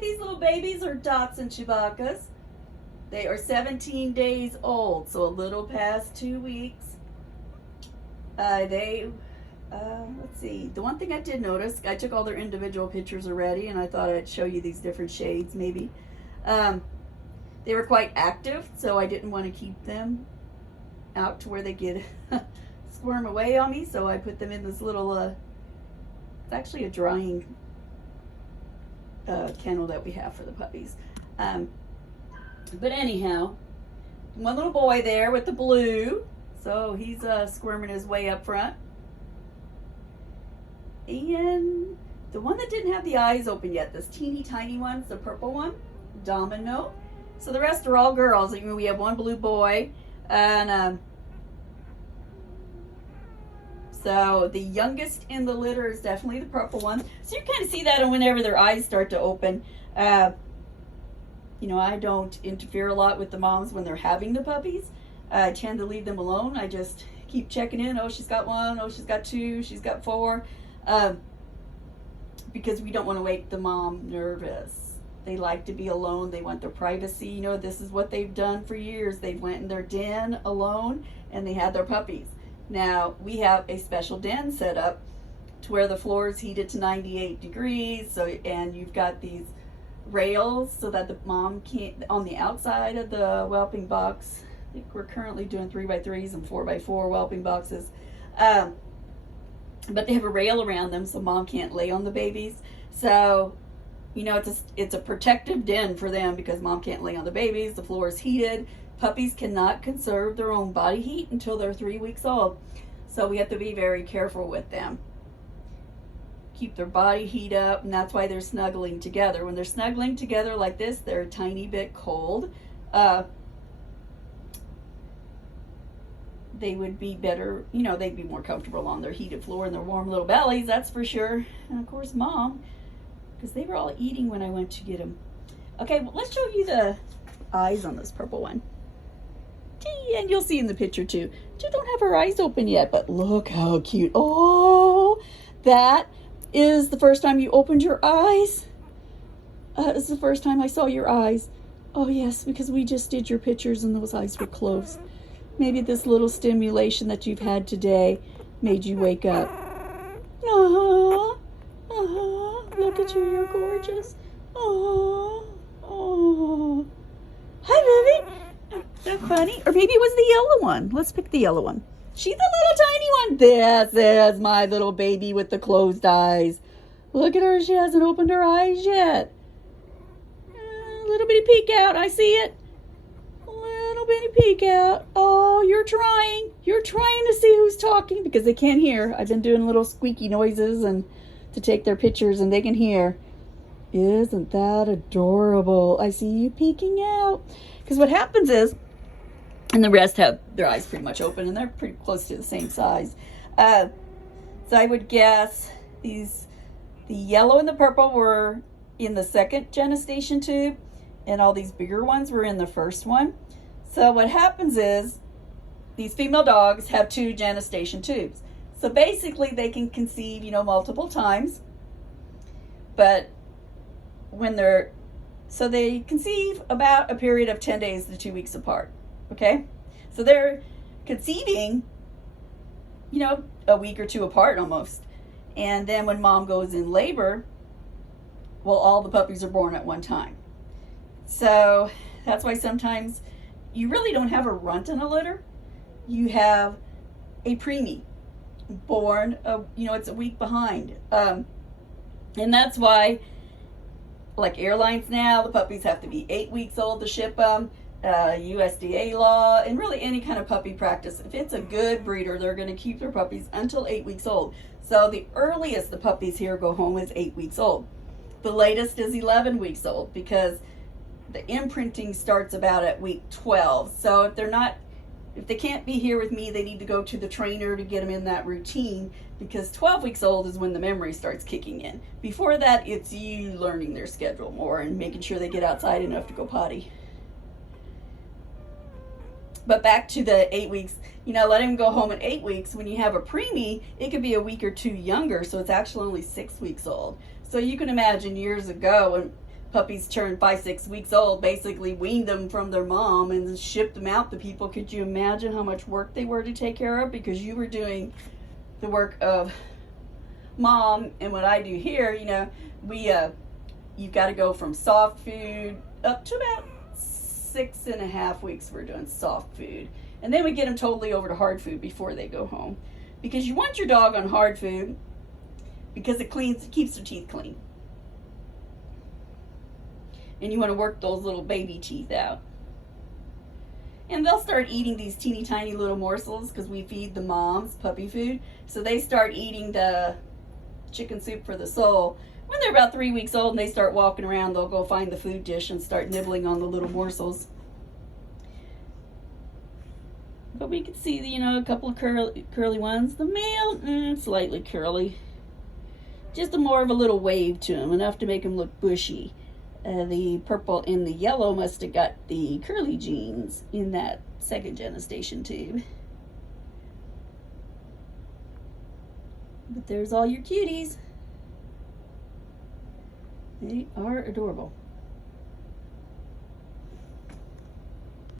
these little babies are Dachshund Chewbacca's. They are 17 days old, so a little past 2 weeks. Let's see. The one thing I did notice, I took all their individual pictures already, and I thought I'd show you these different shades maybe. They were quite active, so I didn't want to keep them out to where they get squirm away on me, so I put them in this little, it's actually a drying kennel that we have for the puppies. But anyhow, one little boy there with the blue, so he's squirming his way up front. And the one that didn't have the eyes open yet, this teeny tiny one, the purple one, Domino. So the rest are all girls. We have one blue boy, and so the youngest in the litter is definitely the purple one. So you kind of see that whenever their eyes start to open. You know, I don't interfere a lot with the moms when they're having the puppies. I tend to leave them alone. I just keep checking in. Oh, she's got one. Oh, she's got two. She's got four. Because we don't want to make the mom nervous. They like to be alone. They want their privacy. You know, this is what they've done for years. They went in their den alone and they had their puppies. Now, we have a special den set up to where the floor is heated to 98 degrees. So, and you've got these rails so that the mom can't, on the outside of the whelping box, I think we're currently doing 3x3s and 4x4 whelping boxes. But they have a rail around them so mom can't lay on the babies. So, you know, it's a protective den for them because mom can't lay on the babies. The floor is heated. Puppies cannot conserve their own body heat until they're 3 weeks old. So we have to be very careful with them. Keep their body heat up, and that's why they're snuggling together. When they're snuggling together like this, they're a tiny bit cold. They would be better, you know, they'd be more comfortable on their heated floor and their warm little bellies, that's for sure. And of course, mom, because they were all eating when I went to get them. Okay, well, let's show you the eyes on this purple one. And you'll see in the picture too. She don't have her eyes open yet, but look how cute. Oh, that is the first time you opened your eyes. It's the first time I saw your eyes. Oh yes, because we just did your pictures and those eyes were closed. Maybe this little stimulation that you've had today made you wake up. Look at you, you're gorgeous. Hi, baby. Is that funny? Or maybe it was the yellow one. Let's pick the yellow one. She's the little tiny one. This is my little baby with the closed eyes. Look at her. She hasn't opened her eyes yet. A little bitty peek out. I see it. Little bitty peek out. Oh, you're trying. You're trying to see who's talking because they can't hear. I've been doing little squeaky noises and to take their pictures and they can hear. Isn't that adorable? I see you peeking out. Because what happens is, and the rest have their eyes pretty much open and they're pretty close to the same size. So I would guess the yellow and the purple were in the second gestation tube and all these bigger ones were in the first one. So what happens is these female dogs have 2 gestation tubes. So basically they can conceive, you know, multiple times. But when so they conceive about a period of 10 days to 2 weeks apart. Okay? So they're conceiving, you know, a week or 2 apart almost. And then when mom goes in labor, well, all the puppies are born at one time. So that's why sometimes you really don't have a runt in a litter. You have a preemie born, you know, it's a week behind. And that's why, like airlines now, the puppies have to be 8 weeks old to ship them. USDA law, and really any kind of puppy practice. If it's a good breeder, they're going to keep their puppies until 8 weeks old. So the earliest the puppies here go home is 8 weeks old. The latest is 11 weeks old because the imprinting starts about at week 12. So if they can't be here with me, they need to go to the trainer to get them in that routine because 12 weeks old is when the memory starts kicking in. Before that, it's you learning their schedule more and making sure they get outside enough to go potty. But back to the 8 weeks, you know, let him go home at 8 weeks. When you have a preemie, it could be a week or 2 younger, so it's actually only 6 weeks old. So you can imagine years ago when puppies turn 5-6 weeks old, basically weaned them from their mom and shipped them out to people. Could you imagine how much work they were to take care of? Because you were doing the work of mom, and what I do here, you've got to go from soft food up to about 6.5 weeks. We're doing soft food, and then we get them totally over to hard food before they go home, because you want your dog on hard food because it keeps their teeth clean, and you want to work those little baby teeth out. And they'll start eating these teeny tiny little morsels because we feed the moms puppy food, so they start eating the chicken soup for the soul. When they're about 3 weeks old and they start walking around, they'll go find the food dish and start nibbling on the little morsels. But we can see, a couple of curly ones. The male, slightly curly. Just more of a little wave to him, enough to make him look bushy. The purple and the yellow must have got the curly genes in that second gestation tube. But there's all your cuties. They are adorable.